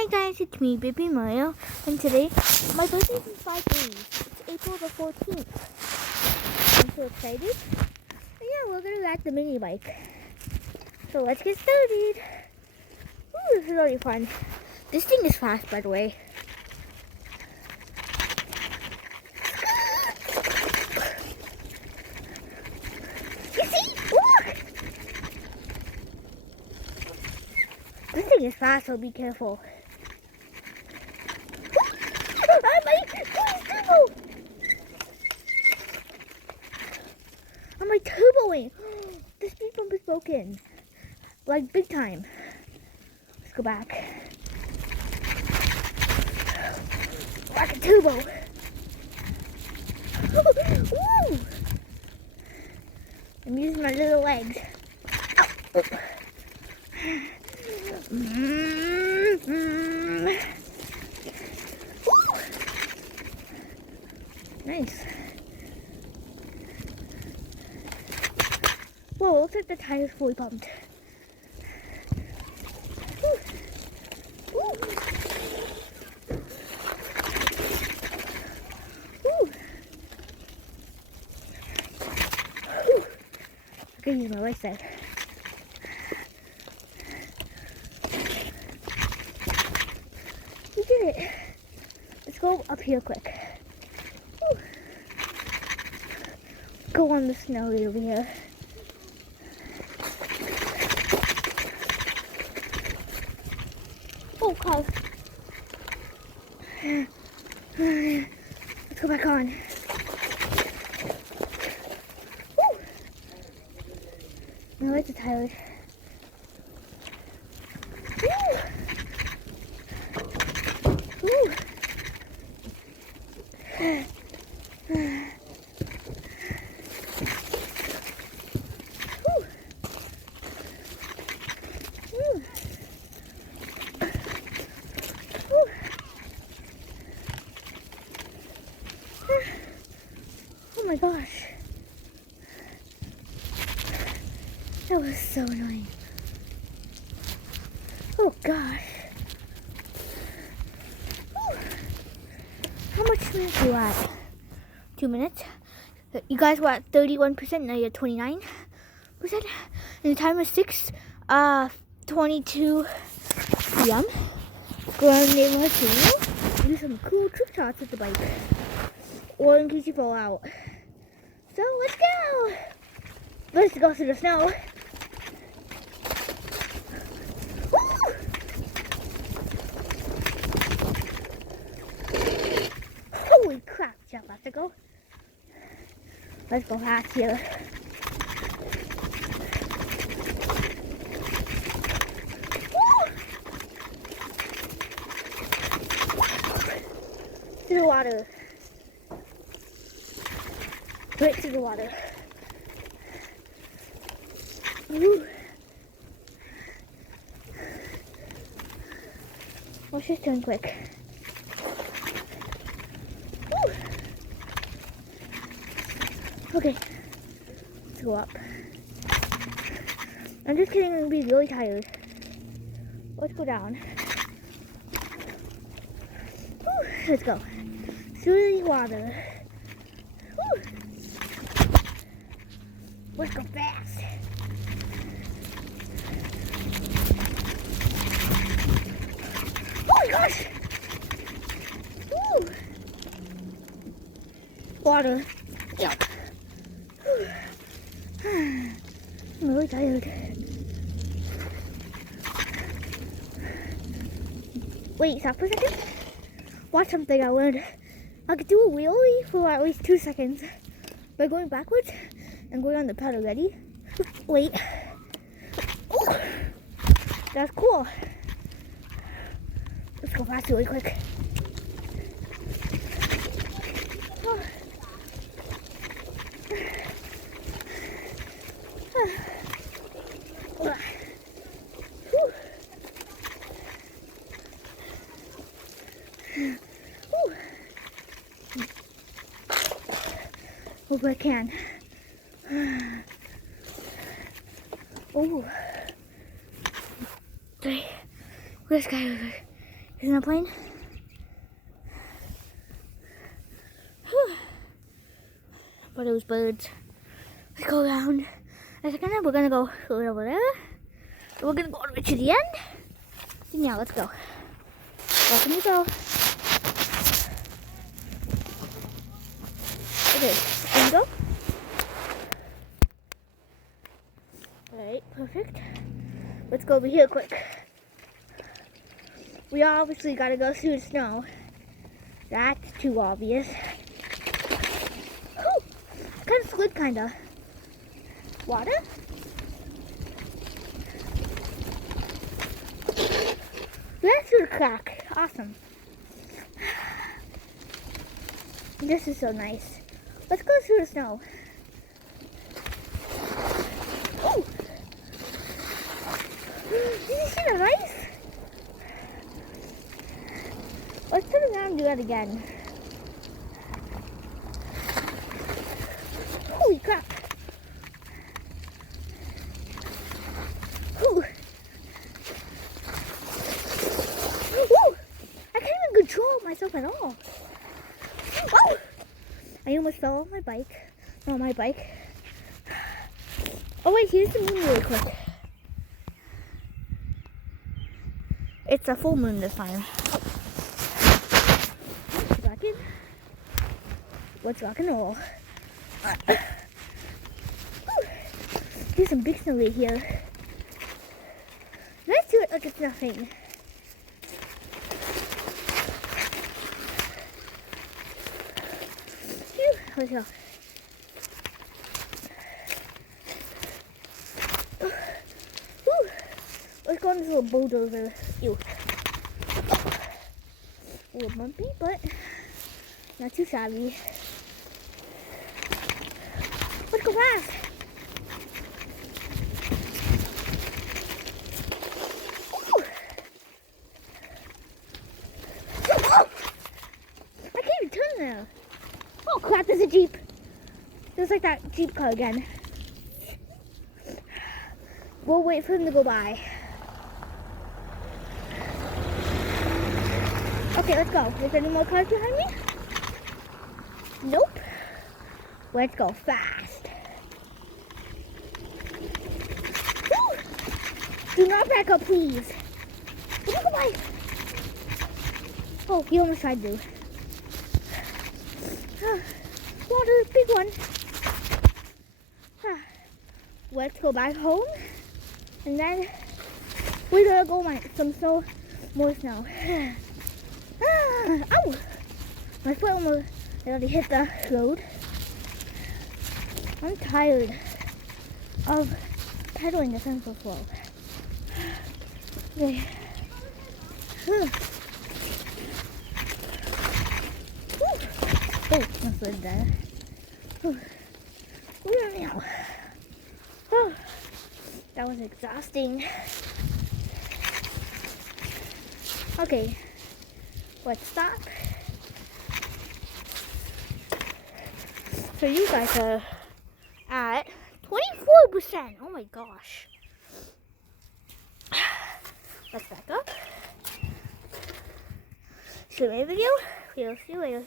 Hi guys, it's me, Baby Mario, and today, my birthday's in 5 days. It's April the 14th. I'm so excited. And yeah, we're gonna ride the mini bike. So let's get started. Ooh, this is really fun. This thing is fast, by the way. You see? Look! This thing is fast, so be careful. I'm like turboing. The speed bump is broken. Like big time. Let's go back. Like a turbo. Woo! I'm using my little legs. Ow. Nice. Whoa, looks like the tire's fully pumped. Ooh. Ooh. Ooh. I can use my right side. We did it. Let's go up here quick. Ooh. Go on the snow over here. Oh, cars. Let's go back on. Woo! My legs are tired. Woo! Woo! Oh my gosh. That was so annoying. Oh gosh. Whew. How much minutes are you at? 2 minutes. You guys were at 31%, now you're at 29%. And the time is 6:22 p.m. Go around the neighborhood to do some cool trick shots with the bike. Or in case you fall out. So let's go! Let's go through the snow. Woo! Holy crap, Jeff, let's go. Let's go fast here. Woo! Through the water. Right through the water. Woo. Let's just turn quick. Woo. Okay, let's go up. I'm just kidding, I'm gonna be really tired. Let's go down. Woo. Let's go. Through the water. Woo. Let's go fast. Oh my gosh! Woo! Water. Yep. I'm really tired. Wait, stop for a second. Watch something I learned. I could do a wheelie for at least 2 seconds by going backwards and going on the pedal. Ready? Wait. Ooh, that's cool. Let's go fast really quick. Hope I can. Oh. Where's Sky? Isn't a plane? Whew. For those birds. Let's go around. A second, we're gonna go over there. We're gonna go all the way to the end. And yeah, let's go. Welcome to go. Okay, can we go? Alright, perfect. Let's go over here quick. We obviously gotta go through the snow. That's too obvious. Whew, kind of slid, kinda. Water? That's through the crack. Awesome. This is so nice. Let's go through the snow. Oh! Did you see the ice? Let's turn around and do that again. Holy crap! Ooh. Ooh. I can't even control myself at all. Oh! I almost fell off my bike. Not my bike. Oh wait, here's the moon really quick. It's a full moon this time. Back in. Let's rock and roll. There's some big snow right here. Let's do it like it's nothing. Phew, let's go. Let's go on this little bulldozer. Ew. A little bumpy, but not too shabby. Let's go fast. I can't even turn now. Oh crap, there's a Jeep. There's like that Jeep car again. We'll wait for him to go by. Okay, let's go. Is there any more cars behind me? Nope. Let's go fast. Woo! Do not back up, please. Don't go by. Oh, he almost tried to. Water, big one. Let's go back home. And then we're gonna go mine some snow, more snow. Ow! My foot almost already hit the road. I'm tired of pedaling the thing so slow. Okay. Oh, I slid there. Oh, that was exhausting. Okay. Let's stop. So you guys are at 24%. Oh my gosh. Let's back up. See you later video. We'll see you later.